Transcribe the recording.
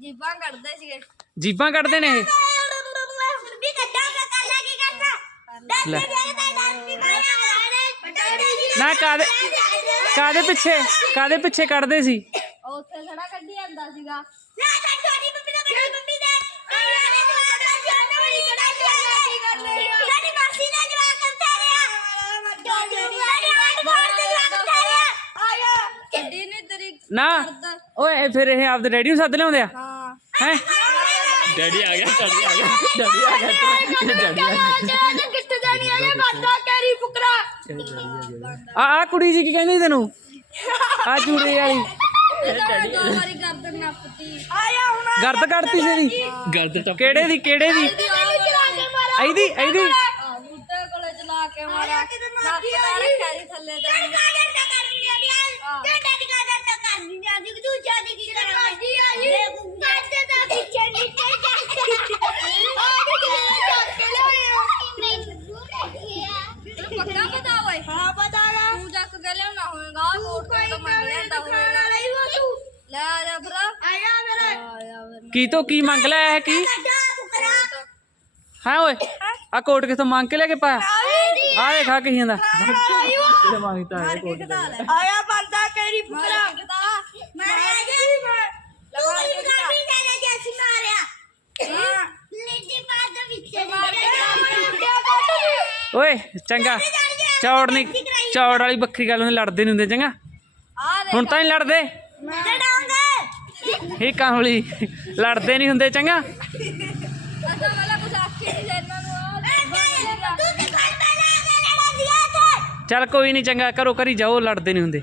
ਜੀਬਾਂ ਕੱਢਦੇ ਸੀਗੇ। ਜੀਬਾਂ ਕੱਢਦੇ ਨੇ ਇਹ? ਲਾ। ਨਾ ਕਾਦੇ ਕਾਦੇ ਪਿੱਛੇ? ਕਾਦੇ ਪਿੱਛੇ ਕੱਢਦੇ ਸੀ? ਉਹ ਉੱਥੇ ਖੜਾ ਕੱਢੀ ਜਾਂਦਾ ਸੀਗਾ। ਨਾ ਓਏ ਇਹ ਫਿਰ ਇਹ ਆਪਦੇ ਡੈਡੀ ਨੂੰ ਸੱਦ ਲਿਆਉਂਦੇ ਆ? ਹਾਂ? ਡੈਡੀ ਆ ਗਿਆ ਡੈਡੀ ਆ ਗਿਆ। ਡੈਡੀ ਆ ਗਿਆ ਡੈਡੀ ਆ ਗਿਆ। ਕਿੱਥੇ ਜਾਣੀ ਹੈ ਇਹ ਬੰਦਾ ਕੈਰੀ ਫੁਕਰਾ। ਆ ਆ ਕੁੜੀ ਜੀ ਕੀ ਕਹਿੰਦੀ ਤੈਨੂੰ? ਆ ਚੂੜੇ ਵਾਲੀ। ਇਹ ਦੋ ਵਾਰੀ ਗਰਦਨ ਨੱਪਤੀ। ਆਇਆ ਹੁਣ ਗਰਦ ਕੱਢਤੀ ਸੀ ਦੀ ਗਰਦ ਕਿਹੜੇ ਦੀ ਕਿਹੜੇ ਦੀ? ਇਹਦੀ ਇਹਦੀ ਆ ਬੂਟੇ ਕੋਲੇ ਚਲਾ ਕੇ ਮਾਰਿਆ। ਨੱਪ ਤਾਂ ਸੀ ਥੱਲੇ ਤੇ ਤੈਨੂੰ ਪੱਕਾ ਪਤਾ ਓਏ ਹਾਂ ਪਤਾ ਗਾ ਤੂੰ ਚੱਕ ਕੇ ਲਿਆਉਣਾ ਹੋਵੇਗਾ ਆਹ ਕੋਟ ਤੋਂ ਮੰਗ ਲੈਂਦਾ ਹੋਵੇਗਾ ਲੈ ਆ ਜਾ ਫਿਰ ਆਇਆ ਮੇਰੇ ਆ ਜਾ ਫਿਰ ਕੀ ਤੋਂ ਕੀ ਮੰਗ ਲਿਆ ਇਹ ਕੀ? ਹੈ ਓਏ ਆ ਕੋਟ ਕਿਥੋਂ ਮੰਗ ਕੇ ਲੈ ਕੇ ਪਾਇਆ? ਆ ਦੇਖ ਆ ਕਹੀ ਜਾਂਦਾ। ਮੰਗਤਾ ਹੈ ਕੋਟ ਆਇਆ ਬੰਦਾ ਫੁਕਰਾ ਜੈਸੀ ਮਾਰਿਆ। ਹਾਂ। ਬਾਦ ਵਿੱਚ। ਓਏ ਚੰਗਾ। ਚੌੜ ਨਹੀਂ ਚੌੜ ਵਾਲੀ ਬੱਕਰੀ ਗੱਲ ਨੂੰ ਲੜਦੇ ਨਹੀਂ ਹੁੰਦੇ ਚੰਗਾ। ਹੁਣ ਤਾਂ ਨਹੀਂ ਲੜਦੇ। ਇਹ ਕਾਹਲੀ? ਲੜਦੇ ਨਹੀਂ ਹੁੰਦੇ, ਚੰਗਾ? ਅੱਛਾ ਵਾਲਾ ਕੁਝ ਆਖੇ ਨਹੀਂ ਇਹਨਾਂ ਨੂੰ ਚੱਲ ਕੋਈ ਨਹੀਂ, ਚੰਗਾ ਕਰੋ ਕਰੀ ਜਾਓ, ਲੜਦੇ ਨਹੀਂ ਹੁੰਦੇ।